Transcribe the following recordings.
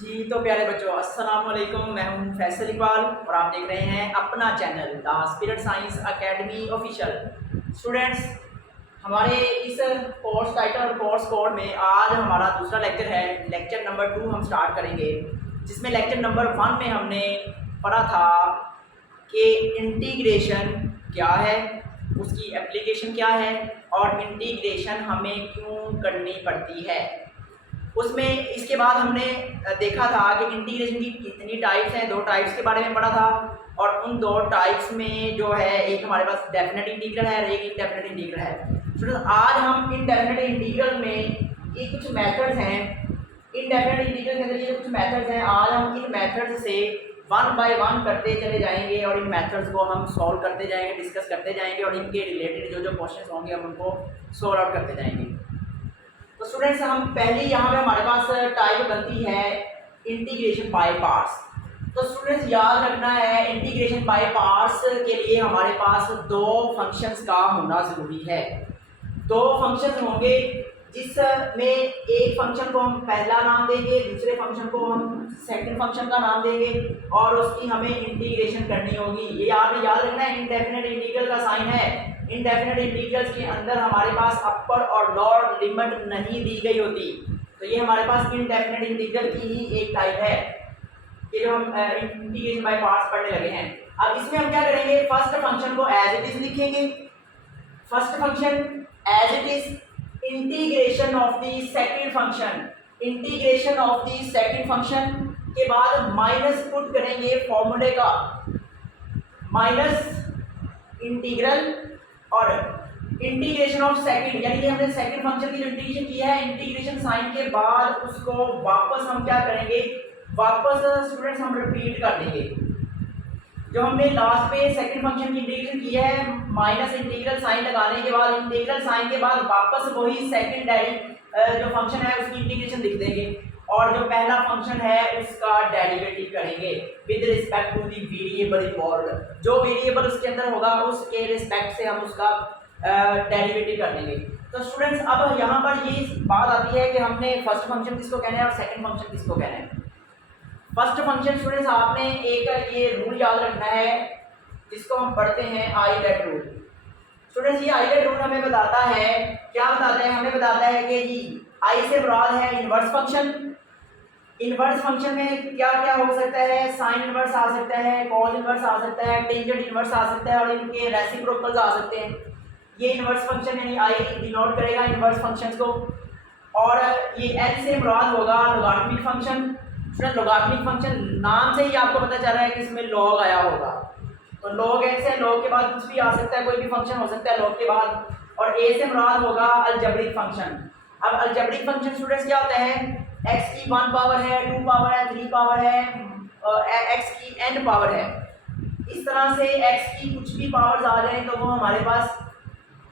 जी तो प्यारे बच्चों, अस्सलाम वालेकुम। मैं हूं फैसल इकबाल और आप देख रहे हैं अपना channel the spirit science academy official. Students, हमारे इस कोर्स टाइटल और कोर्स कोड में आज हमारा दूसरा लेक्चर है। लेक्चर नंबर 2 हम स्टार्ट करेंगे, जिसमें लेक्चर नंबर 1 में हमने पढ़ा था कि इंटीग्रेशन क्या है, उसकी एप्लीकेशन क्या है और इंटीग्रेशन हमें क्यों करनी पड़ती है। उसमें इसके बाद हमने देखा था कि इंटीग्रेशन की कितनी टाइप्स हैं। 2 टाइप्स के बारे में पढ़ा था और उन 2 टाइप्स में जो है एक हमारे पास डेफिनेट इंटीग्रल है और एक इनडेफिनेट इंटीग्रल है। स्टूडेंट्स, आज हम इनडेफिनेट इंटीग्रल में ये कुछ मेथड्स हैं, इनडेफिनेट इंटीग्रल के अंदर ये कुछ मेथड्स हैं। आज हम इन मेथड्स से वन बाय वन करते चले जाएंगे और इन मेथड्स को हम सॉल्व करते जाएंगे, डिस्कस करते जाएंगे और इनके रिलेटेड जो जो क्वेश्चन होंगे हम उनको सॉल्व आउट करते जाएंगे। तो स्टूडेंट्स, हम पहली यहाँ पे हमारे पास टाइप बनती है इंटीग्रेशन बाय पार्ट्स। तो स्टूडेंट्स, याद रखना है इंटीग्रेशन बाय पार्ट्स के लिए हमारे पास 2 फंक्शंस का होना ज़रूरी है। 2 फंक्शंस होंगे जिसमें एक फंक्शन को हम पहला नाम देंगे, दूसरे फंक्शन को हम सेकंड फंक्शन का नाम देंगे और उसकी हमें इंटीग्रेशन करनी होगी। ये याद रखना है, इनडेफिनेट इंटीग्रल का साइन है। इनडेफिनेट इंटीग्रल्स के अंदर हमारे पास अपर और लोअर लिमिट नहीं दी गई होती, तो ये हमारे पास इनडेफिनेट इंटीग्रल की ही एक टाइप है। ये जो हम इंटीग्रेशन बाय पार्ट्स पढ़ने लगे हैं, अब इसमें हम क्या करेंगे, फर्स्ट फंक्शन को एज इट इज लिखेंगे। First function as it is, integration of the second function, integration of the second function के बाद माइनस पुट करेंगे फॉर्मूले का, माइनस इंटीग्रल और इंटीग्रेशन ऑफ सेकंड, यानी कि हमने सेकंड फंक्शन की जो इंटीग्रेशन किया है, इंटीग्रेशन साइन के बाद उसको वापस हम क्या करेंगे, वापस स्टूडेंट्स हम रिपीट कर देंगे। जो हमने लास्ट पे सेकंड फंक्शन की इंटीग्रेशन किया है, माइनस इंटीग्रल साइन लगाने के बाद, इंटीग्रल साइन के बाद वापस वही सेकेंडरी जो फंक्शन है उसकी इंटीग्रेशन लिख देंगे और जो पहला फंक्शन है उसका डेरिवेटिव करेंगे with respect to the variable involved. जो वेरिएबल उसके अंदर होगा उसके रिस्पेक्ट से हम उसका डेरिवेटिव कर देंगे। तो स्टूडेंट्स, अब यहाँ पर ये बात आती है कि हमने फर्स्ट फंक्शन किसको कहना है और सेकंड फंक्शन किसको कहना है। फर्स्ट फंक्शन स्टूडेंट्स, आपने एक ये रूल याद रखना है जिसको हम पढ़ते हैं आइलेट रूल। स्टूडेंट्स, ये आइलेट रूल हमें बताता है, क्या बताता है, हमें बताता है कि जी आई से मुराद है इनवर्स फंक्शन। इनवर्स फंक्शन में क्या क्या हो सकता है, साइन इनवर्स आ सकता है, कॉस इनवर्स आ सकता है, टेंजेंट इनवर्स आ सकता है और इनके रेसिप्रोकल्स आ सकते हैं। ये इनवर्स फंक्शन यानी आई डिनोट करेगा इनवर्स फंक्शंस को। और ये एल से मुराद होगा logarithmic function. Student, logarithmic function नाम से ही आपको पता चल रहा है कि इसमें लॉग आया होगा, तो लॉग एक्स है, लॉग के बाद कुछ भी आ सकता है, कोई भी फंक्शन हो सकता है लॉग के बाद। और ए से मुराद होगा अलजेब्रिक फंक्शन। अब अलजेब्रिक फंक्शन स्टूडेंट्स क्या होता है, एक्स की 1 पावर है, 2 पावर है, 3 पावर है, एक्स की n पावर है। इस तरह से एक्स की कुछ भी पावर्स आ जाए तो वो हमारे पास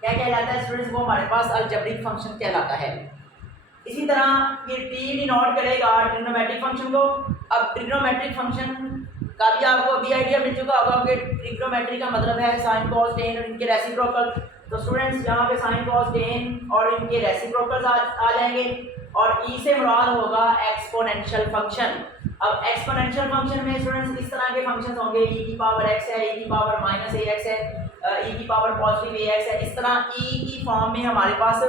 क्या कहलाता है स्टूडेंट्स, वो हमारे पास अलजेब्रिक फंक्शन कहलाता है। इसी तरह ये टी डिनोट करेगा ट्रिग्नोमेट्रिक फंक्शन को। अब ट्रिग्नोमेट्रिक फंक्शन का भी आपको अभी आइडिया मिल चुका होगा कि ट्रिग्नोमेट्री का मतलब है साइन कॉस टेन और इनके रेसिप्रोकल। तो स्टूडेंट्स, यहाँ पे साइन कॉस टेन और इनके रेसिप्रोकल्स आ जाएंगे और ई से मुराद होगा एक्सपोनेंशियल फंक्शन। अब एक्सपोनेंशियल फंक्शन में स्टूडेंट्स इस तरह के फंक्शंस होंगे, ई की पावर एक्स है, ई की पावर माइनस ए एक्स है, ई की पावर पॉजिटिव ए एक्स है। इस तरह ई की फॉर्म में हमारे पास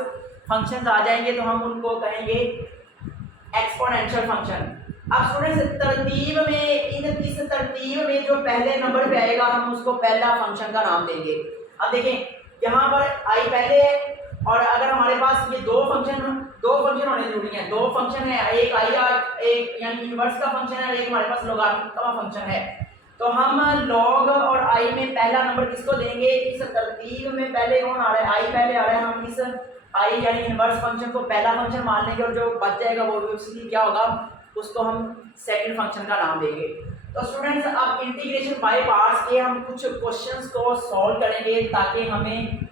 फंक्शंस आ जाएंगे तो हम उनको कहेंगे एक्सपोनेंशियल फंक्शन। अब स्टूडेंट्स, तरतीब में इस तरतीब में जो पहले नंबर पे आएगा हम उसको पहला फंक्शन का नाम देंगे। अब देखें, यहाँ पर आई पहले है और अगर हमारे पास ये दो फंक्शन होने जरूरी हैं। 2 फंक्शन है, एक आई एक यानी इनवर्स का फंक्शन है और एक हमारे पास लॉगरिथमिक का फंक्शन है। तो हम लॉग और आई में पहला नंबर किसको देंगे, इस तरतीब में पहले कौन आ रहा है, आई पहले आ रहा है, हम इस आई यानी इनवर्स फंक्शन को पहला फंक्शन मान लेंगे और जो बच जाएगा वो भी उसकी क्या होगा, उसको हम सेकंड फंक्शन का नाम देंगे। तो स्टूडेंट्स, अब इंटीग्रेशन बाय पार्ट्स के हम कुछ क्वेश्चंस को सॉल्व करेंगे ताकि हमें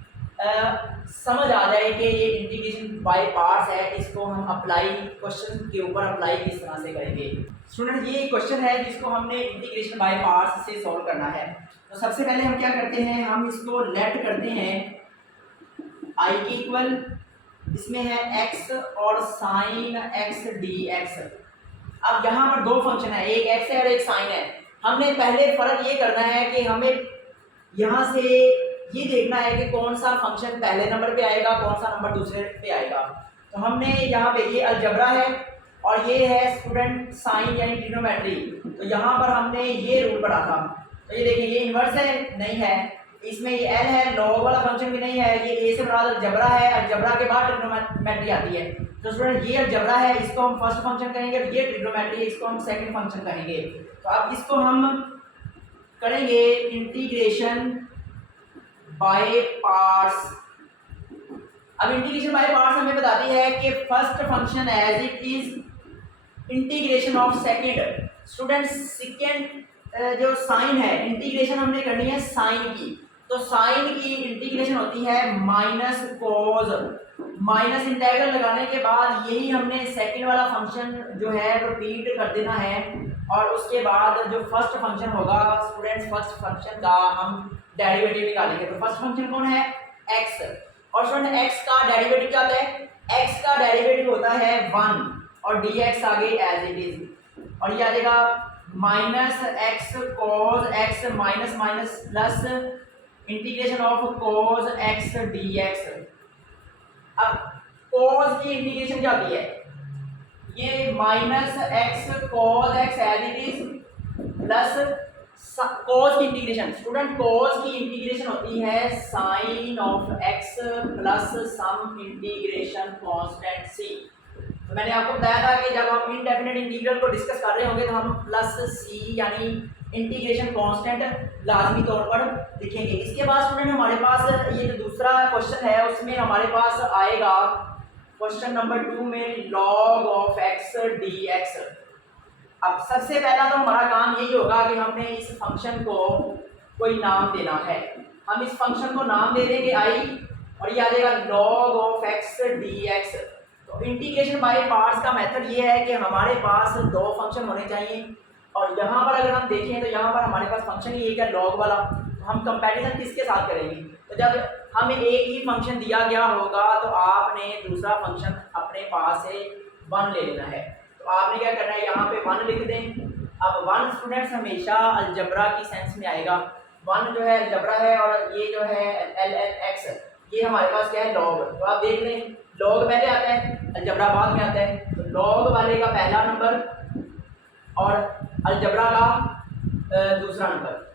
समझ आ जाए कि ये इंटीग्रेशन बाय पार्ट्स है, इसको हम अप्लाई क्वेश्चन के ऊपर अप्लाई किस तरह से करेंगे। स्टूडेंट, ये क्वेश्चन है जिसको हमने इंटीग्रेशन बाय पार्ट्स से सॉल्व करना है। तो सबसे पहले हम क्या करते हैं, हम इसको लेट करते हैं आई के इक्वल, इसमें है x और साइन x dx। अब यहाँ पर दो फंक्शन है, एक एक्स है और एक साइन है। हमने पहले फर्क ये करना है कि हमें यहाँ से ये देखना है कि कौन सा फंक्शन पहले नंबर पे आएगा, कौन सा नंबर दूसरे पे आएगा। तो हमने यहाँ पे ये अलजबरा है और ये है स्टूडेंट साइन यानी ट्रिग्नोमेट्री। तो यहाँ पर हमने ये रूल पढ़ा था। तो ये देखिए ये इन्वर्स है, नहीं है, इसमें ये एल है, लॉग वाला फंक्शन भी नहीं है, ये ए से मुराद अलजबरा है, अलजबरा के बाद ट्रिग्नोमेट्री आती है। तो स्टूडेंट ये अलजबरा है, इसको हम फर्स्ट फंक्शन कहेंगे, और ये ट्रिग्नोमेट्री इसको हम सेकंड फंक्शन कहेंगे। तो अब इसको हम करेंगे इंटीग्रेशन बाय पार्ट्स। अब इंटीग्रेशन बाय पार्ट्स हमें बताती है कि first function as it is integration of second. Student second जो साइन है, इंटीग्रेशन हमने करनी है साइन की। तो साइन की इंटीग्रेशन होती है माइनस कोज। माइनस इंटीग्रल लगाने के बाद यही हमने सेकंड वाला फंक्शन जो है रिपीट कर देना है, और उसके बाद जो फर्स्ट फंक्शन होगा स्टूडेंट्स, फर्स्ट फंक्शन का हम डेरिवेटिव निकालेंगे। तो फर्स्ट फंक्शन कौन है, एक्स, और स्टूडेंट एक्स का डेरिवेटिव क्या होता है, एक्स का डेरिवेटिव होता है 1 और dx आगे एज इट इज, और ये आ जाएगा minus x cos x minus minus plus integration of cos x dx। अब कोज की इंटीग्रेशन क्या होती है, ये minus x cos x as it is plus cos की इंटीग्रेशन। स्टूडेंट कोस की इंटीग्रेशन होती है sine of x plus some integration constant C. तो मैंने आपको बताया था कि जब हम इनडेफिनेट इंटीग्रल को डिस्कस कर रहे होंगे तो हम प्लस सी यानी इंटीग्रेशन कांस्टेंट लाजमी तौर पर लिखेंगे। इसके बाद स्टूडेंट हमारे पास ये जो दूसरा क्वेश्चन है उसमें हमारे पास आएगा क्वेश्चन नंबर 2 में log ऑफ x dx। अब सबसे पहला तो हमारा काम यही होगा कि हमने इस फंक्शन को कोई नाम देना है। हम इस फंक्शन को नाम दे देंगे i, और ये आ जाएगा log ऑफ x dx। तो इंटीग्रेशन बाय पार्ट्स का मेथड ये है कि हमारे पास दो फंक्शन होने चाहिए, और यहाँ पर अगर हम देखें तो यहाँ पर हमारे पास फंक्शन ही एक है log वाला। तो हम कंपैरिजन किसके साथ करेंगे, तो जब हमें एक ही फंक्शन दिया गया होगा तो आपने दूसरा फंक्शन अपने पास से 1 ले लेना है। तो आपने क्या करना है, यहाँ पे 1 लिख दें। अब 1 स्टूडेंट्स हमेशा अलजबरा की सेंस में आएगा। 1 जो है अलजबरा है, और ये जो है ln(x) ये हमारे पास क्या है log। तो आप देख लें log पहले आता है, अलजबरा बाद में आता है। तो log वाले का पहला नंबर और अलजबरा का दूसरा नंबर।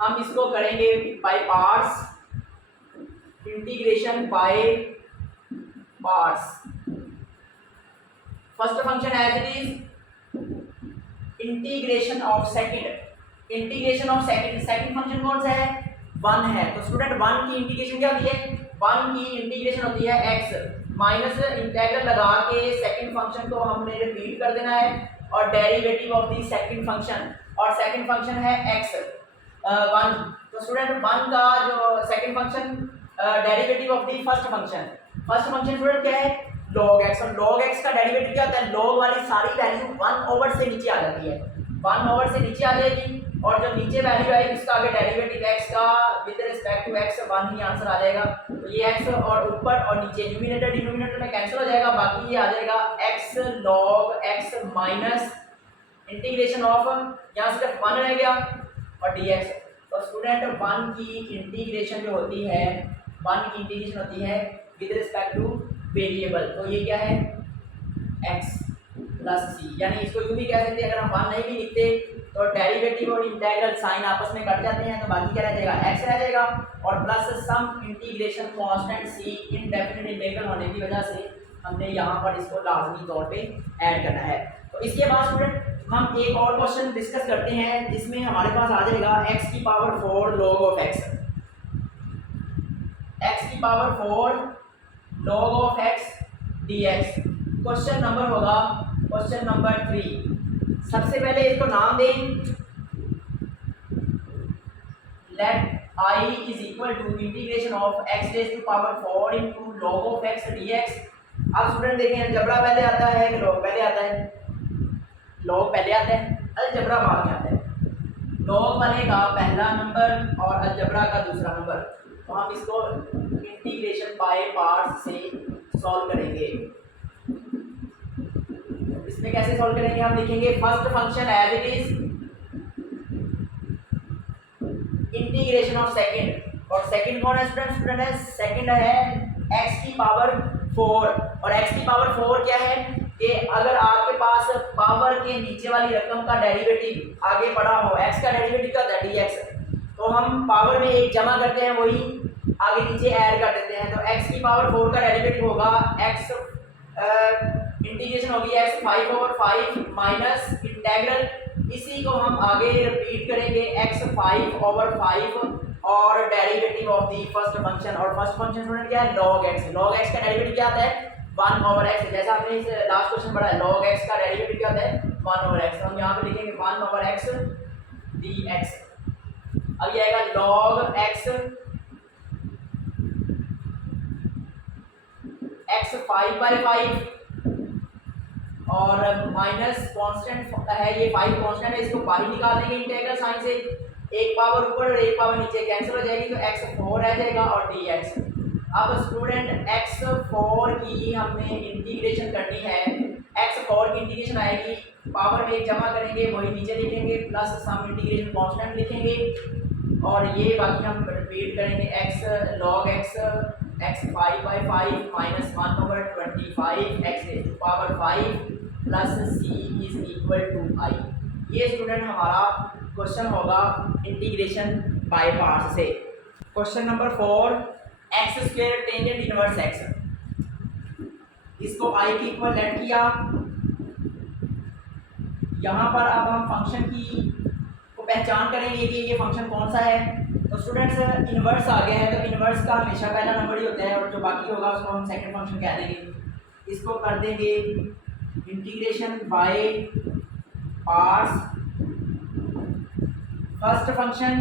हम इसको करेंगे by parts, integration by parts. First function as it is integration of second. Integration of second function कौन सा है, 1 है। तो स्टूडेंट 1 की इंटीग्रेशन क्या होती है, 1 की इंटीग्रेशन होती है x माइनस इंटीग्रल लगा के सेकंड फंक्शन को हमने रिपीट कर देना है, और derivative of the second function, और सेकंड फंक्शन है x 1। तो स्टूडेंट 1 का जो second function derivative of the first function student क्या है log x, और log x का डेरिवेटिव क्या होता है, log वाली सारी वैल्यू 1 ओवर से नीचे आ जाती है, 1 ओवर से नीचे आ जाएगी, और जो नीचे वैल्यू आएगी उसका आगे डेरिवेटिव x का विद रिस्पेक्ट टू x 1 ही आंसर आ जाएगा। तो ये x और ऊपर और नीचे न्यूमरेटर डिनोमिनेटर में कैंसिल हो जाएगा, बाकी ये आ जाएगा x log x minus integration of, यहाँ सिर्फ 1 रह गया और dx। तो स्टूडेंट 1 की इंटीग्रेशन जो होती है, 1 की इंटीग्रेशन होती है विद रिस्पेक्ट टू वेरिएबल। तो ये क्या है x प्लस सी, यानी इसको यूँ भी कह सकते हैं, अगर हम 1 नहीं भी लिखते तो डेरिवेटिव और इंटीग्रल साइन आपस में कट जाते हैं, तो बाकी क्या रह जाएगा x रह जाएगा, और प्लस सम इंटीग्रेशन कांस्टेंट सी इनडेफिनिट इंटीग्रल होने की वजह से हमने यहाँ पर इसको लाजमी तौर पे ऐड करना है। तो इसके बाद स्टूडेंट हम एक और क्वेश्चन डिस्कस करते हैं जिसमें हमारे पास आ जाएगा x की power 4 log of x, x की power 4 log of x dx। Question number होगा क्वेश्चन नंबर 3। सबसे पहले इसको नाम दें, let I is equal to integration of x raise to power 4 into log of x dx। अब student देखें algebra पहले आता है कि log पहले आता है, log पहले आता है, अलजबरा बाद में आता है। log वाले का पहला नंबर और अलजबरा का दूसरा नंबर, तो हम इसको इंटीग्रेशन बाय पार्ट्स से सॉल्व करेंगे। इसमें कैसे सॉल्व करेंगे, हम लिखेंगे first function as it is integration of second, और सेकंड कौन है स्टूडेंट है सेकंड है x की पावर 4, और x की पावर 4 क्या है कि अगर आपके पास पावर के नीचे वाली रकम का डेरिवेटिव आगे पड़ा हो, x का डेरिवेटिव क्या होता है dx, तो हम पावर में एक जमा करते हैं वही आगे नीचे ऐड कर देते हैं, तो x की पावर 4 का डेरिवेटिव होगा x इंटीग्रेशन होगी x 5/5 माइनस इंटीग्रल, इसी को हम आगे रिपीट करेंगे x 5/5 और derivative of the first function, और फर्स्ट फंक्शन स्टूडेंट क्या है log x, log x का डेरिवेटिव क्या आता है 1/x, जैसा आपने इस लास्ट क्वेश्चन पढ़ा है log x का डेरिवेटिव क्या आता है 1/x, हम यहाँ पे लिखेंगे 1/x dx, अब ये आएगा log x x 5/5 और माइनस कांस्टेंट है, ये 5 कांस्टेंट है, इसको बाहर निकाल देंगे इंटीग्रल साइन से, एक पावर ऊपर और एक पावर नीचे कैंसिल हो जाएगी, तो x 4 रह जाएगा और dx। अब स्टूडेंट x 4 की हमने इंटीग्रेशन करनी है, x 4 की इंटीग्रेशन आएगी पावर में एक जमा करेंगे वही नीचे लिखेंगे प्लस सम इंटीग्रेशन कांस्टेंट लिखेंगे, और ये बाकी हम रिपीट करेंगे x log x 5/5 minus 1/25 x पावर 5 plus c is equal to i। ये स्टूडेंट हमारा क्वेश्चन होगा इंटीग्रेशन बाय पार्ट्स से। Question number 4 X square tangent inverse X, इसको i के इक्वल लेट किया, यहाँ पर अब हम फंक्शन की को पहचान करेंगे कि ये फंक्शन कौन सा है, तो स्टूडेंट्स इनवर्स आ गया है तो इनवर्स का हमेशा पहला नंबर ही होता है और जो बाकी होगा उसको हम सेकंड फंक्शन कह देंगे। इसको कर देंगे integration by parts, first function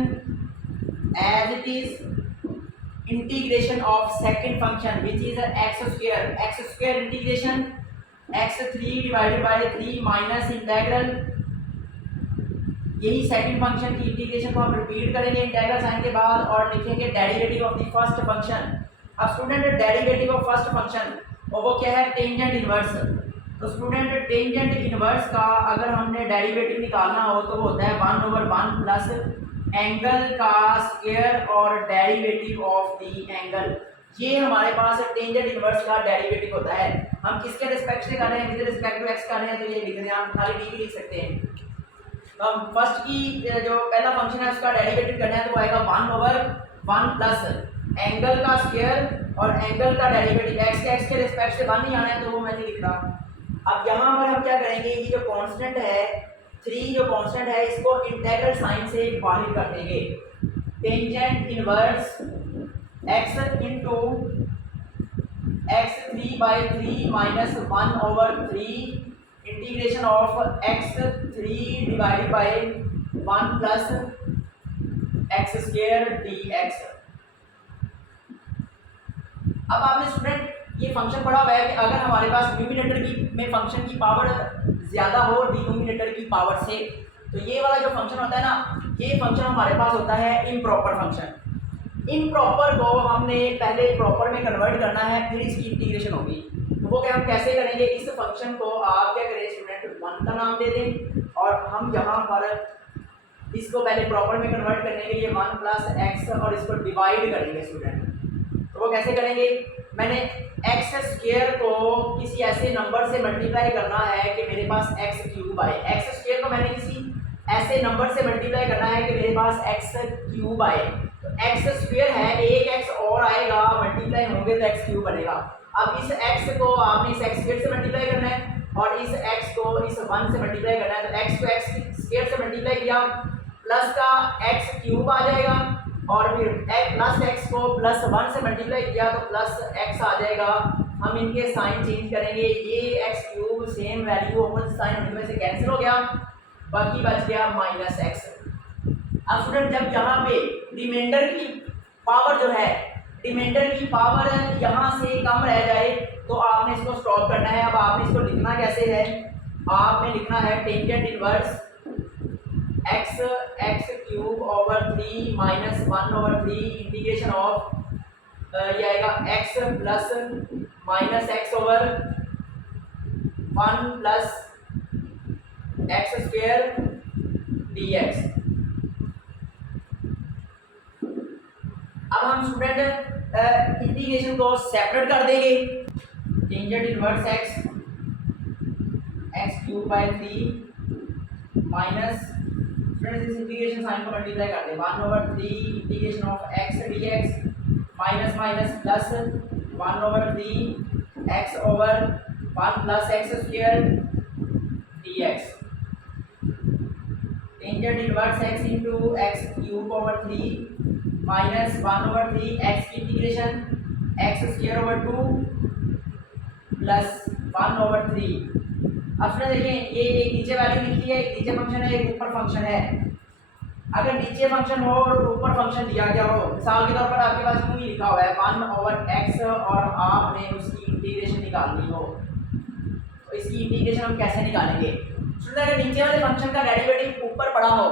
as it is integration of second function which is X square integration x 3/3 minus integral, यही सेकंड फंक्शन की इंटीग्रेशन को हम रिपीट करेंगे इंटीग्रल साइन के बाद और लिखेंगे derivative of the first function. अब student derivative of first function और वो क्या है टेंजेंट इनवर्स, तो स्टूडेंट टेंजेंट इनवर्स का अगर हमने डेरिवेटिव निकालना हो तो वो होता है 1/1 प्लस एंगल का स्क्वायर और डेरिवेटिव ऑफ द एंगल, ये हमारे पास टेंजेंट इनवर्स का डेरिवेटिव होता है। हम किसके रिस्पेक्ट से कर रहे हैं, विद रिस्पेक्ट टू एक्स कर रहे हैं, तो ये लिख दें, हम खाली डी भी लिख सकते हैं। तो हम फर्स्ट की जो पहला फंक्शन है उसका डेरिवेटिव करना है तो वो आएगा 1/1 प्लस एंगल का स्क्वायर और एंगल का डेरिवेटिव एक्स के रिस्पेक्ट से 1 नहीं आना है तो वो मैं नहीं लिख रहा। अब यहाँ पर हम क्या करेंगे, ये जो कांस्टेंट है 3 जो कांस्टेंट है इसको इंटीग्रल साइन से बाहर कर देंगे, tangent inverse x into x 3/3 minus 1/3 integration of x 3/1 plus x square dx। अब आपने स्टूडेंट ये फंक्शन पढ़ा हुआ है कि अगर हमारे पास न्यूमिनेटर की में फंक्शन की पावर ज़्यादा हो डिनोमिनेटर की पावर से, तो ये वाला जो फंक्शन होता है ना, ये फंक्शन हमारे पास होता है इम्प्रॉपर फंक्शन। इम्प्रॉपर को हमने पहले प्रॉपर में कन्वर्ट करना है फिर इसकी इंटीग्रेशन होगी, तो वो क्या हम कैसे करेंगे, इस फंक्शन को आप क्या करें स्टूडेंट 1 का नाम दे दें और हम यहाँ पर इसको पहले प्रॉपर में कन्वर्ट करने के लिए 1 प्लस एक्स और इसको डिवाइड करेंगे स्टूडेंट। तो वो कैसे करेंगे, मैंने एक्स स्क्वायर को किसी ऐसे नंबर से मल्टीप्लाई करना है कि मेरे पास एक्स क्यूब आए, एक्स स्क्वायर को मैंने किसी ऐसे नंबर से मल्टीप्लाई करना है कि मेरे पास एक्स क्यूब आए, तो एक्स स्क्वायर है, एक एक्स और आएगा मल्टीप्लाई होंगे तो एक्स क्यूब बनेगा। अब इस एक्स को आपने इस एक्स स्क्वायर से मल्टीप्लाई करना है और इस एक्स को इस 1 से मल्टीप्लाई करना है, तो एक्स को एक्स स्क्वायर से मल्टीप्लाई किया प्लस का एक्स क्यूब आ जाएगा और फिर प्लस एक्स को प्लस 1 से मल्टीप्लाई किया तो प्लस एक्स आ जाएगा। हम इनके साइन चेंज करेंगे, ये X cube same value open sign होने में से कैंसिल हो गया, बाकी बच गया माइनस एक्स। अब स्टूडेंट जब यहाँ पे रिमाइंडर की पावर जो है, रिमाइंडर की पावर यहाँ से कम रह जाए तो आपने इसको स्टॉप करना है। अब आपने इसको लिखना कैसे है, आपने लिखना है tangent inverse x cube over 3 minus 1/3 integration of ये आएगा x plus minus x over 1 plus x square D x. अब हम स्टूडेंट इंटीग्रेशन को सेपरेट कर देंगे। Tangent inverse x cube by 3 minus student इस इंटीग्रेशन साइन को मल्टीप्लाई कर दें 1/3 integration of x D x minus minus plus 1/3 x over 1 plus x square D x. Tangent inverse x into x cube over 3 minus 1/3 x की integration x square over 2 plus 1/3। अब सुनिए देखें, ये एक नीचे वैल्यू लिखी है, एक नीचे फंक्शन है, एक ऊपर फंक्शन है। अगर नीचे फंक्शन हो और ऊपर फंक्शन दिया गया हो, मिसाल के तौर पर आपके पास यूँ लिखा हुआ है 1/x और आपने उसकी इंटीग्रेशन निकालनी हो, तो इसकी इंटीग्रेशन हम कैसे निकालेंगे? सुनिए, अगर नीचे वाले फंक्शन का डेरिवेटिव ऊपर पड़ा हो,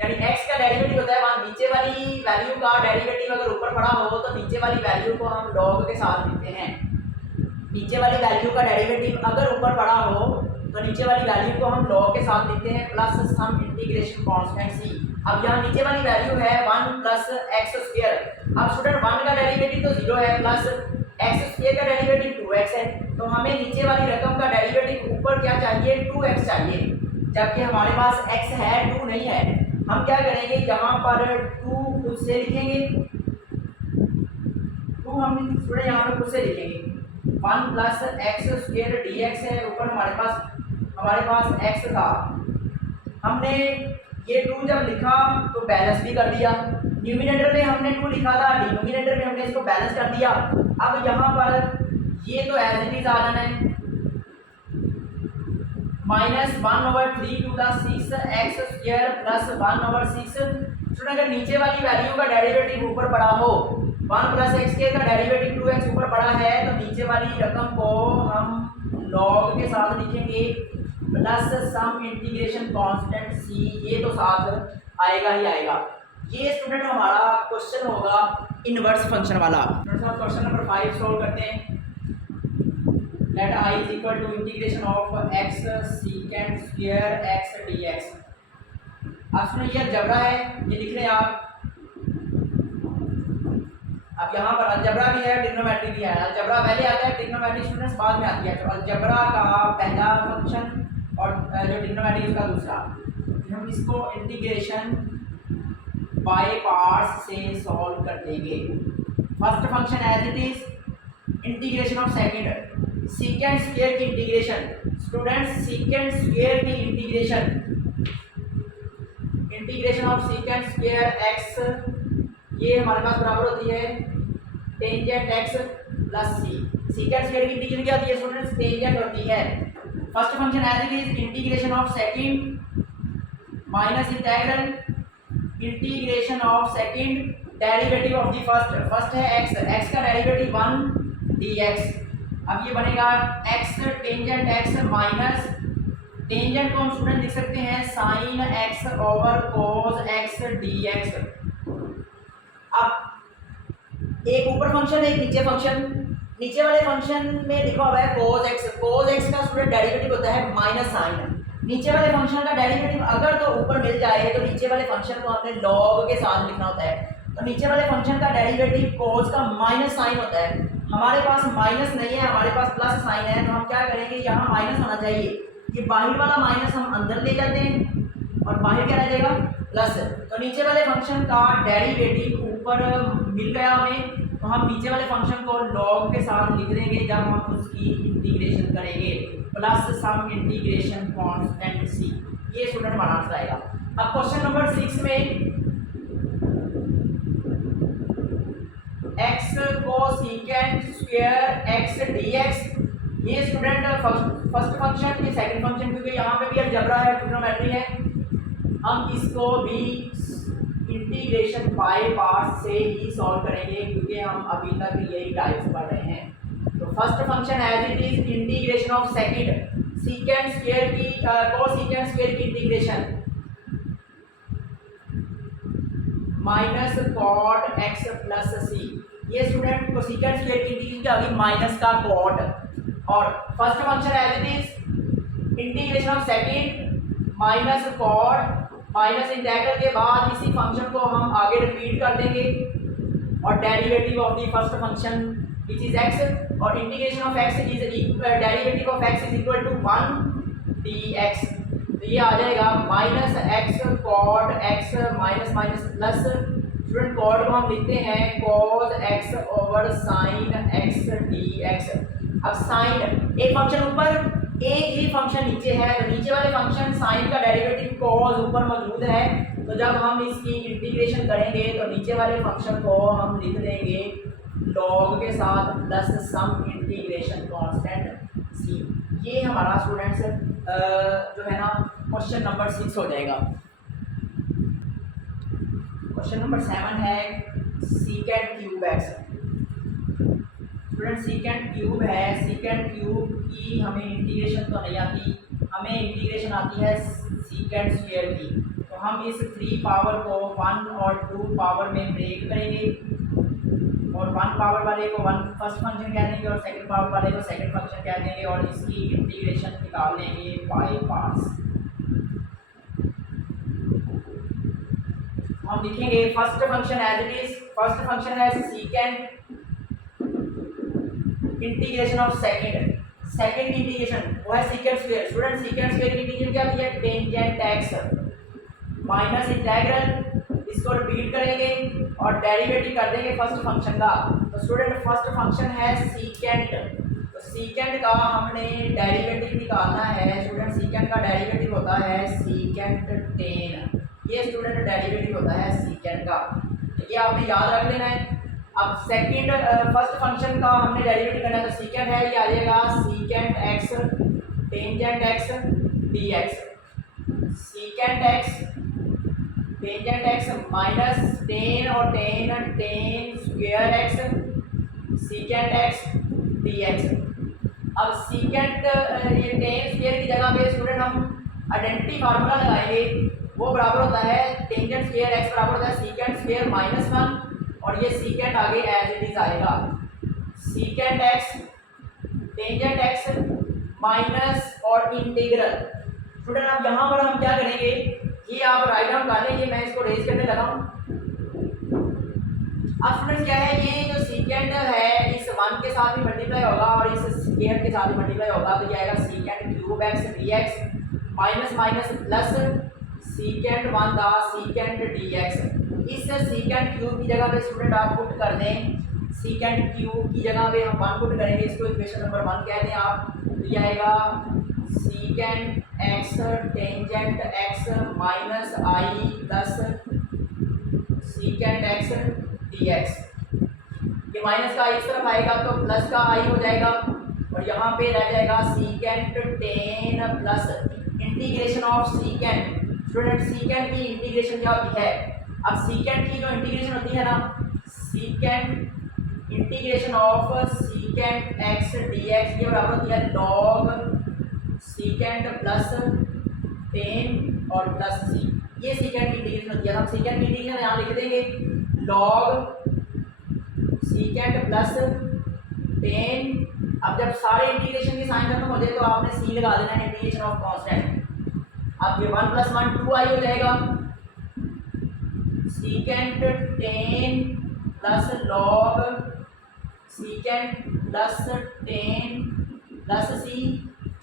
यानी x का डेरिवेटिव होता है वहाँ नीचे वाली वैल्यू का डेरिवेटिव अगर ऊपर पड़ा हो तो नीचे वाली वैल्यू को हम log के साथ लिखते हैं। नीचे वाली वैल्यू का डेरिवेटिव अगर ऊपर पड़ा हो तो नीचे वाली वैल्यू को हम log के साथ लिखते हैं plus some integration constant c। अब यहाँ नीचे वाली वैल्यू है 1 प्लस एक्स स्क्वायर। अब स्टूडेंट 1 का डेरिवेटिव तो 0 है, प्लस एक्स स्क्वायर का डेरिवेटिव 2x है, तो हमें नीचे वाली रकम का डेरिवेटिव ऊपर क्या चाहिए? 2x चाहिए, जबकि हमारे पास x है 2 नहीं है। हम क्या करेंगे, यहाँ पर 2 खुद से लिखेंगे, 2 हम स्टूडेंट यहाँ पे खुद से लिखेंगे 1 plus x square D x है, ऊपर हमारे पास x था। हमने ये 2 जब लिखा तो बैलेंस भी कर दिया, न्यूमिनेटर में हमने 2 लिखा था, डिनोमिनेटर में हमने इसको बैलेंस कर दिया। अब यहाँ पर ये तो एज इट इज आ जाना है minus 1/3 to the 6 x square plus 1/6। Student अगर नीचे वाली वैल्यू का डेरिवेटिव ऊपर पड़ा हो, 1 प्लस एक्स के का डेरिवेटिव 2x ऊपर पड़ा है, तो नीचे वाली रकम को हम log के साथ लिखेंगे plus some integration constant c। ये तो साथ आएगा ही आएगा। ये स्टूडेंट हमारा क्वेश्चन होगा इनवर्स फंक्शन वाला। क्वेश्चन नंबर 5 सॉल्व करते हैं। Let i is equal to integration of x secant square x dx। अब सुनिए, ये अलजेब्रा है, ये लिख रहे हैं आप। अब यहाँ पर अलजेब्रा भी है, ट्रिग्नोमेट्री भी है। अलजेब्रा पहले आता है, ट्रिग्नोमेट्री स्टूडेंट्स बाद में आती है। तो अलजेब्रा का पहला फंक्शन और जो ट्रिग्नोमेट्री उसका दूसरा, हम इसको इंटीग्रेशन बाय पार्ट्स से सॉल्व कर देंगे। First function as it is integration of second secant square की इंटीग्रेशन। स्टूडेंट्स सीकेंट स्क्वायर की integration of secant square x, ये हमारे पास बराबर होती है tangent x plus c। Secant square की इंटीग्रेशन क्या होती है स्टूडेंट्स? टेंजेंट होती है। First function as it is integration of second minus integration of second derivative of the first है x का डेरिवेटिव 1 dx। अब ये बनेगा x tangent x minus tangent को हम स्टूडेंट लिख सकते हैं साइन x ओवर कोस x dx। अब एक ऊपर फंक्शन है, एक नीचे फंक्शन। नीचे वाले फंक्शन में लिखा हुआ है कोस x का स्टूडेंट डेरिवेटिव होता है माइनस साइन। नीचे वाले फंक्शन का डेरिवेटिव अगर तो ऊपर मिल जाए तो नीचे वाले फंक्शन को हमने log के साथ लिखना होता है। तो नीचे वाले फंक्शन का डेरिवेटिव कोस का माइनस साइन होता है। हमारे पास माइनस नहीं है, हमारे पास प्लस साइन है, तो हम क्या करेंगे, यहाँ माइनस होना चाहिए। ये बाहर वाला माइनस हम अंदर ले जाते हैं और बाहर क्या रह जाएगा? प्लस। तो नीचे वाले फंक्शन का डेरिवेटिव ऊपर मिल गया हमें, तो हम नीचे वाले फंक्शन को log के साथ लिख देंगे जब हम उसकी इंटीग्रेशन करेंगे plus some integration constant c। ये स्टूडेंट हमारा आंसर आएगा। अब क्वेश्चन नंबर 6 में x को सीकेंट स्क्वायर x dx, ये स्टूडेंट फर्स्ट फंक्शन, ये सेकंड फंक्शन, क्योंकि यहाँ पे भी अलजेब्रा है, ट्रिग्नोमेट्री है, हम इसको भी इंटीग्रेशन बाय पार्ट्स से ही सॉल्व करेंगे, क्योंकि हम अभी तक यही टाइप्स पढ़ रहे हैं। तो first function as it is integration of second secant square की कोसेकेंट स्क्वायर की integration minus cot x plus c। ये स्टूडेंट कोसेकेंट स्क्वायर की इंटीग्रेशन क्या होगी? माइनस का कॉट। और first function as it is integration of second minus cot minus integral के बाद इसी फंक्शन को हम आगे रिपीट कर देंगे और derivative of the first function which is x और integration of x is derivative of x is equal to 1 dx। तो ये आ जाएगा minus x cot x minus minus plus student cot को हम लिखते हैं cos x over sin x dx। अब साइन एक फंक्शन ऊपर एक ही फंक्शन नीचे है, तो नीचे वाले फंक्शन साइन का डेरिवेटिव cos ऊपर मौजूद है, तो जब हम इसकी इंटीग्रेशन करेंगे तो नीचे वाले फंक्शन को हम लिख देंगे log के साथ plus some integration constant c। ये हमारा स्टूडेंट्स जो है ना क्वेश्चन नंबर 6 हो जाएगा। क्वेश्चन नंबर 7 है secant cube x. Student secant cube है, सीकेंट क्यूब की हमें इंटीग्रेशन तो नहीं आती, हमें इंटीग्रेशन आती है सीकेंट स्क्वायर की। तो हम इस 3 पावर को 1 और 2 पावर में ब्रेक करेंगे और 1 पावर वाले को 1 फर्स्ट फंक्शन कह देंगे और सेकंड पावर वाले को सेकंड फंक्शन कह देंगे और इसकी इंटीग्रेशन निकाल लेंगे बाय पार्ट्स। हम लिखेंगे first function as it is, first function है secant integration of second integration वो है secant square. Student secant square की इंटीग्रेशन क्या होती है टेंजेंट एक्स माइनस इंटीग्रल, इसको रिपीट करेंगे और डेरिवेटिव कर देंगे फर्स्ट फंक्शन का। तो स्टूडेंट फर्स्ट फंक्शन है सीकेंट, तो सीकेंट का हमने डेरिवेटिव निकालना है। स्टूडेंट सीकेंट का डेरिवेटिव होता है सीकेंट टेन, ये स्टूडेंट डेरिवेटिव होता है सीकेंट का, ये आपने याद रख लेना है। अब सेकंड फर्स्ट फंक्शन का हमने डेरिवेटिव करना है, तो सीकेंट है ये आ जाएगा secant x tangent x dx, secant x tangent x minus tan और tan tan square x secant x dx। अब सीकेंट ये टेन स्क्वायर की जगह पे स्टूडेंट हम आइडेंटिटी फार्मूला लगाएंगे, वो बराबर होता है टेंजेंट स्क्वायर एक्स बराबर होता है सीकेंट स्क्वायर माइनस 1 और ये सीकेंट आगे एज इट इज आएगा secant x tangent x minus और इंटीग्रल। स्टूडेंट अब यहाँ पर हम क्या करेंगे, ये आप राइट डाउन कर लेंगे, मैं इसको रेज करने लगा हूँ। अब स्टूडेंट क्या है, ये जो सीकेंट है इस 1 के साथ भी मल्टीप्लाई होगा और इस स्क्वायर के साथ भी मल्टीप्लाई होगा, तो ये आएगा secant cube x dx minus minus plus secant 1 का सीकेंट dx। इस सीकेंट क्यूब की जगह पे स्टूडेंट आप पुट कर दें, सीकेंट क्यूब की जगह पे हम 1 पुट करेंगे, इसको इक्वेशन नंबर 1 कह दें आप, तो ये आएगा secant x tangent x minus I plus secant x dx। ये माइनस का इस तरफ आएगा तो प्लस का आई हो जाएगा और यहाँ पे रह जाएगा secant tan plus integration of secant. Student secant की इंटीग्रेशन क्या होती है, अब सीकेंट की जो इंटीग्रेशन होती है ना, secant integration of secant x dx ये बराबर होती है log सीकेंट प्लस टेन और प्लस सी, ये सीकेंट की इंटीग्रेशन होती है। हम सीकेंट की इंटीग्रेशन यहाँ लिख देंगे log सीकेंट प्लस टेन। अब जब सारे इंटीग्रेशन के साइन खत्म हो जाए तो आपने सी लगा देना है इंटीग्रेशन ऑफ कांस्टेंट। अब ये 1 + 1 2 आई हो जाएगा secant tan plus log secant plus tan plus C.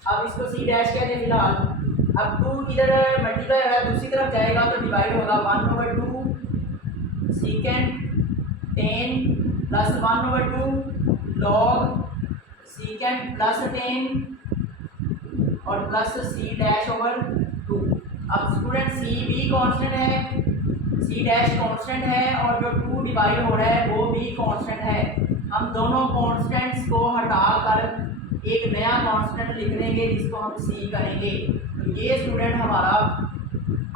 अब इसको सी डैश कहते हैं फिलहाल। अब 2 इधर मल्टीप्लाई हो रहा है दूसरी तरफ जाएगा तो डिवाइड होगा 1/2 secant tan plus 1/2 log secant plus ten और प्लस सी डैश ओवर 2। अब स्टूडेंट सी भी कांस्टेंट है, सी डैश कांस्टेंट है और जो 2 डिवाइड हो रहा है वो भी कांस्टेंट है। हम दोनों कांस्टेंट्स को हटाकर एक नया कांस्टेंट लिख देंगे जिसको हम सी करेंगे, तो ये स्टूडेंट हमारा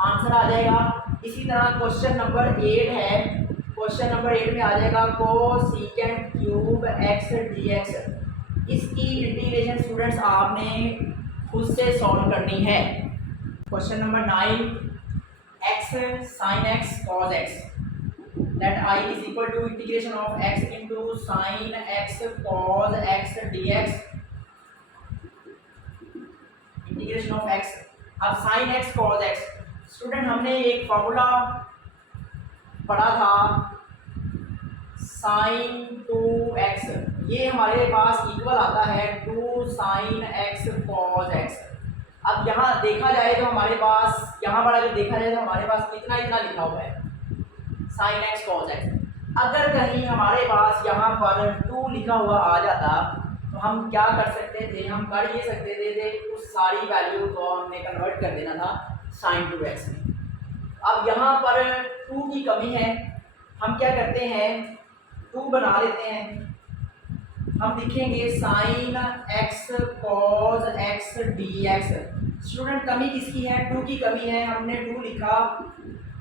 आंसर आ जाएगा। इसी तरह क्वेश्चन नंबर 8 है, क्वेश्चन नंबर 8 में आ जाएगा कोसेकेंट क्यूब एक्स dx। इसकी इंटीग्रेशन स्टूडेंट्स आपने खुद से सॉल्व करनी है। Question number 9 x sin x cos x that I is equal to integration of x into sin x cos x dx। Integration of x अब sine x cos x, student हमने एक formula पढ़ा था sign 2x, ये हमारे पास equal आता है 2 sine x cos x. अब यहाँ देखा जाए तो हमारे पास, यहाँ पर अगर देखा जाए तो हमारे पास कितना इतना लिखा हुआ है साइन एक्स कॉज एक्स। अगर कहीं हमारे पास यहाँ पर 2 लिखा हुआ आ जाता तो हम क्या कर सकते थे, हम कर ये सकते थे उस सारी वैल्यू को हमने कन्वर्ट कर देना था साइन 2x में। अब यहाँ पर 2 की कमी है, हम क्या करते हैं 2 बना लेते हैं, हम लिखेंगे sine x cos x D x. Student कमी किसकी है, 2 की कमी है, हमने 2 लिखा,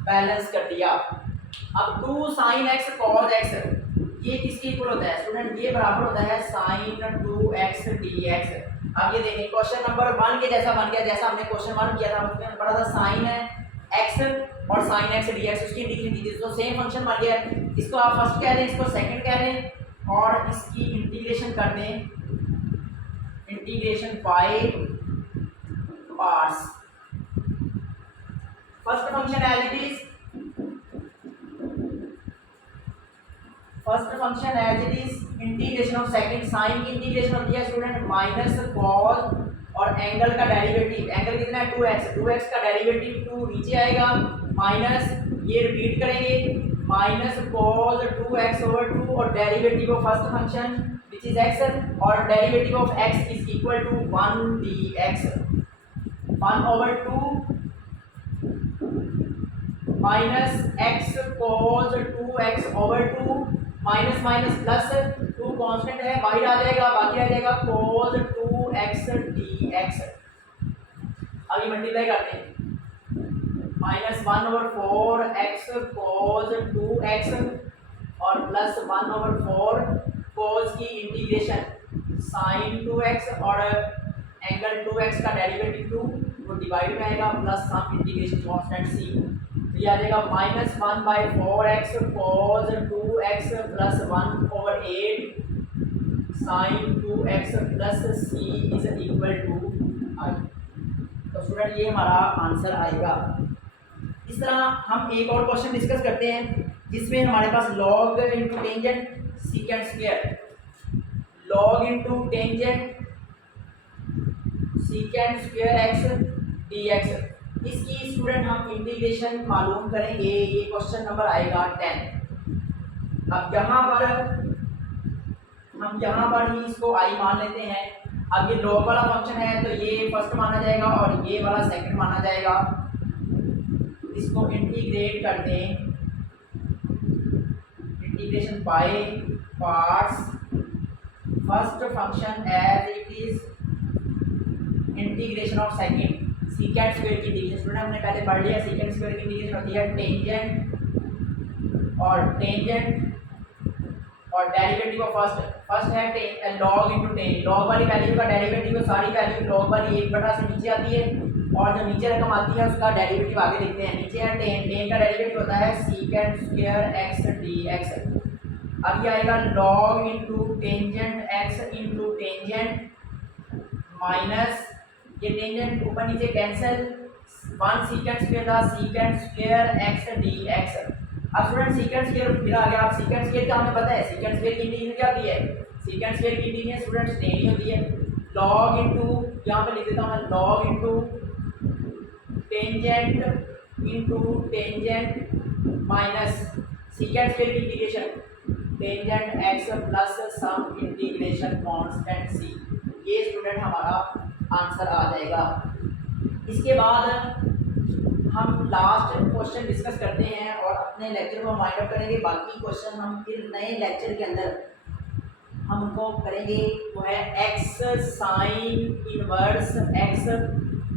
बैलेंस कर दिया। अब 2 साइन एक्स कॉज एक्स ये किसके इक्वल होता है स्टूडेंट, ये बराबर होता है साइन 2x dx। अब ये देखें क्वेश्चन नंबर 1 के जैसा बन गया, जैसा हमने क्वेश्चन 1 किया था उसमें पढ़ा था साइन x और साइन x dx, उसकी इंटीग्रेशन की थी तो सेम फंक्शन बन गया। इसको आप फर्स्ट कह दें, इसको सेकंड कह दें और इसकी इंटीग्रेशन कर दें, integration by parts. First function as it is, first function as it is integration of second, sine की इंटीग्रेशन होती है स्टूडेंट माइनस कॉस और एंगल का डेरिवेटिव, एंगल कितना है 2x, 2x का डेरिवेटिव 2 नीचे आएगा, माइनस ये रिपीट करेंगे माइनस कॉस 2x ओवर 2 और derivative of first function which is x और derivative of x is equal to 1 dx, 1 over 2 minus x cos 2x over 2 minus minus plus 2 constant है बाहर आ जाएगा, बाकी आ जाएगा cos 2x dx। आगे multiply करते हैं minus 1 over 4 x cos 2x और प्लस 1 ओवर 4 cos की इंटीग्रेशन sin 2x और एंगल 2x का डेरिवेटिव 2 वो डिवाइड में आएगा plus some integration constant c, तो ये आ जाएगा minus 1/4x cos 2x plus 1 over 8 sin 2x plus c is equal to i। तो स्टूडेंट ये हमारा आंसर आएगा। इस तरह हम एक और क्वेश्चन डिस्कस करते हैं जिसमें हमारे पास log into tangent secant square, log into tangent secant square x dx, इसकी स्टूडेंट हम इंटीग्रेशन मालूम करेंगे। ये क्वेश्चन नंबर आएगा 10। अब हम यहाँ पर ही इसको i मान लेते हैं। अब ये log वाला फंक्शन है तो ये फर्स्ट माना जाएगा और ये वाला सेकंड माना जाएगा। इसको इंटीग्रेट कर दें, integration by parts. First function as it is integration of second secant square की इंटीग्रेशन, स्टूडेंट हमने पहले पढ़ लिया सीकेंट स्क्वायर की इंटीग्रेशन होती है टेंजेंट और डेरिवेटिव ऑफ फर्स्ट है log इंटू टेन, log वाली वैल्यू का डेरिवेटिव है, सारी वैल्यू log वाली 1/, से नीचे आती है और जो नीचे रकम आती है उसका डेरिवेटिव आगे लिखते हैं। नीचे है टेन का डेरिवेटिव होता है सीकेंट स्क्वायर x dx। अब ये आएगा log into tangent x into tangent minus ये टेंजेंट ऊपर नीचे कैंसिल, 1 सीकेंट स्क्वायर था सीकेंट स्क्वायर x dx। अब स्टूडेंट सीकेंट स्क्वायर फिर आ गया, आप सीकेंट स्क्वायर का हमें पता है सीकेंट स्क्वायर की इंटीग्रेशन क्या होती है, सीकेंट स्क्वायर की इंटीग्रेशन स्टूडेंट्स टेन होती है। log इंटू यहाँ पे लिख देता हूँ मैं log into tangent minus secant square की integration tangent x plus some integration constant c, ये स्टूडेंट हमारा आंसर आ जाएगा। इसके बाद हम लास्ट क्वेश्चन डिस्कस करते हैं और अपने लेक्चर को वाइंड अप करेंगे। बाकी क्वेश्चन हम फिर नए लेक्चर के अंदर हम उनको करेंगे, वो है x sine inverse x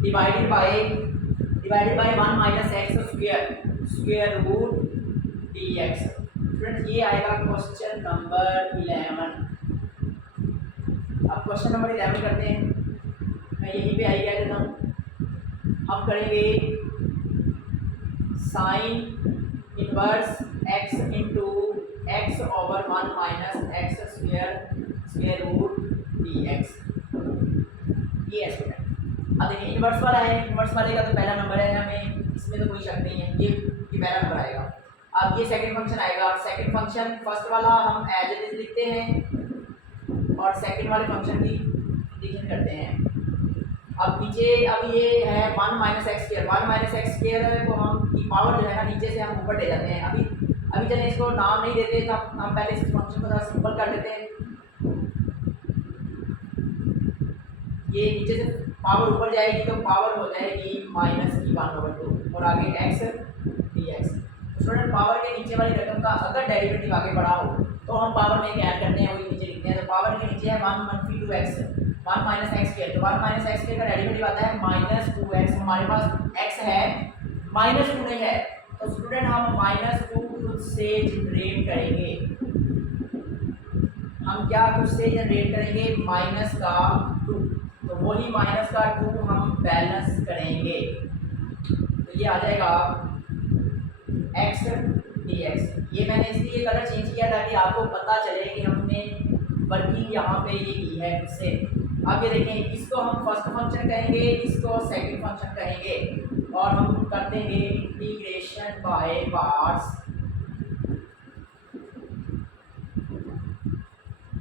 divided by 1 minus x square root dx। Friends ये आएगा क्वेश्चन नंबर 11। अब क्वेश्चन नंबर 11 करते हैं, मैं यहीं पे आई कह देता हूँ। हम करेंगे sine inverse x into x over 1 minus x square root dx। ये है स्टूडेंट। अब देखिए इन्वर्स वाला है, इन्वर्स वाले का तो पहला नंबर है, हमें इसमें तो कोई शक नहीं है, ये पहला नंबर आएगा। अब ये सेकंड फंक्शन आएगा, सेकंड फंक्शन फर्स्ट वाला हम एज इट इज लिखते हैं और सेकंड वाले फंक्शन की इंटीग्रेशन करते हैं। अब नीचे अब ये है 1 minus x square, 1 minus x square को हम की पावर जो है ना नीचे से हम ऊपर ले जाते हैं। अभी चलिए इसको नाम नहीं देते, तब हम पहले इस फंक्शन को थोड़ा सिंपल कर देते हैं। ये नीचे से पावर ऊपर जाएगी तो पावर हो जाएगी माइनस की 1/2 और आगे x D x. Student power के नीचे वाली रकम का अगर डेरिवेटिव आगे बढ़ा हो तो हम पावर में क्या करते हैं, वही नीचे लिखते हैं। तो पावर के नीचे है 1 - 2x 1 माइनस एक्स स्क्वायर, तो 1 माइनस एक्स स्क्वायर का डेरिवेटिव आता है -2x। हमारे पास x है, -2 नहीं है, तो स्टूडेंट हम -2 खुद से जनरेट करेंगे। हम क्या खुद से जनरेट करेंगे, -2, तो वही -2 हम बैलेंस करेंगे, तो ये आ जाएगा x dx। ये मैंने इसलिए कलर चेंज किया ताकि आपको पता चले कि हमने वर्किंग यहाँ पे ये की है इससे। अब ये देखें, इसको हम फर्स्ट फंक्शन कहेंगे, इसको सेकंड फंक्शन कहेंगे और हम कर देंगे integration by parts.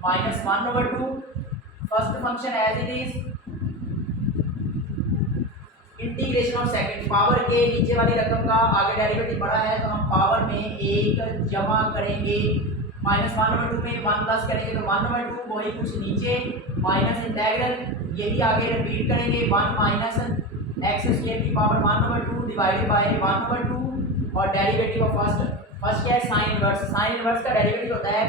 -1/2 first function as it is, integration of second, power के नीचे वाली रकम का आगे डेरिवेटिव बड़ा है तो हम पावर में 1 जमा करेंगे, -1/2 में 1 प्लस करेंगे तो 1/2, वही कुछ नीचे माइनस इंटीग्रल, यही आगे रिपीट करेंगे 1 माइनस एक्स स्क्वायर की पावर 1/2 डिवाइडेड बाय 1/2 और डेरिवेटिव ऑफ फर्स्ट क्या है, साइन इनवर्स। साइन इनवर्स का डेरिवेटिव होता है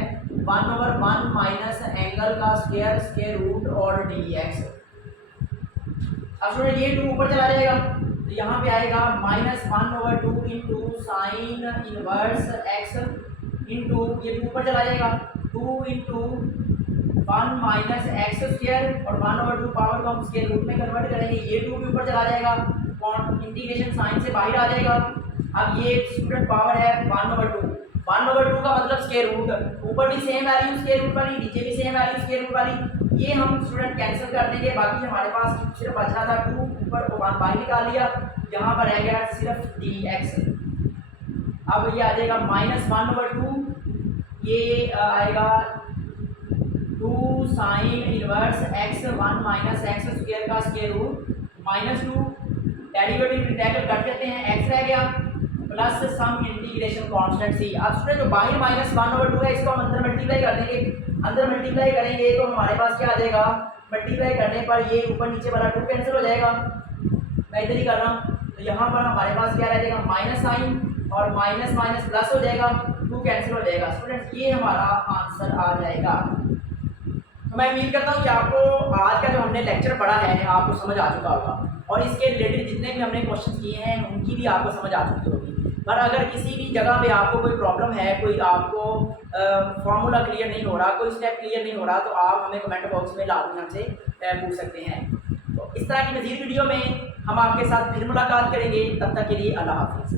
1/1 माइनस एंगल का स्क्वायर स्क्वायर रूट और dx। अब स्टूडेंट ये 2 ऊपर चला जाएगा तो यहाँ पे आएगा -1/2 into sine inverse x into ये 2 ऊपर चला जाएगा 2 इंटू 1 माइनस एक्स स्क्वायर और 1/2 पावर को हम स्क्वायर रूट में कन्वर्ट करेंगे, ये 2 भी ऊपर चला जाएगा, इंटीग्रेशन साइन से बाहर आ जाएगा। अब ये स्टूडेंट पावर है 1/2, 1/2 का मतलब स्क्वायर रूट, ऊपर भी सेम वैल्यू स्क्वायर रूट वाली, नीचे भी सेम वैल्यू स्क्वायर रूट वाली, ये हम स्टूडेंट कैंसिल कर देंगे। बाकी हमारे पास सिर्फ बचना था 2, ऊपर को 1 बाहर निकाल लिया, यहाँ पर रह गया सिर्फ dx। अब ये आ जाएगा -1/2, ये आएगा 2 sine inverse x 1 minus x square का square root -2, derivative integral cut देते हैं, x रह गया plus some integration constant c। अब स्टूडेंट जो बाहर -1/2 है इसको हम अंदर मल्टीप्लाई कर देंगे, अंदर मल्टीप्लाई करेंगे तो हमारे पास क्या आ जाएगा, मल्टीप्लाई करने पर ये ऊपर नीचे वाला 2 कैंसिल हो जाएगा, मैं इधर ही कर रहा हूँ, तो यहाँ पर हमारे पास क्या रह जाएगा माइनस साइन और माइनस माइनस प्लस हो जाएगा, 2 कैंसिल हो जाएगा। स्टूडेंट्स ये हमारा आंसर आ जाएगा। तो मैं उम्मीद करता हूँ कि आपको आज का जो हमने लेक्चर पढ़ा है आपको समझ आ चुका होगा और इसके रिलेटेड जितने भी हमने क्वेश्चन किए हैं उनकी भी आपको समझ आ चुकी होगी। पर अगर किसी भी जगह पे आपको कोई प्रॉब्लम है, कोई आपको फॉर्मूला क्लियर नहीं हो रहा, कोई स्टेप क्लियर नहीं हो रहा, तो आप हमें कमेंट बॉक्स में लाजमी हमसे पूछ सकते हैं। तो इस तरह की मज़ीद वीडियो में हम आपके साथ फिर मुलाकात करेंगे, तब तक के लिए अल्लाह हाफिज़।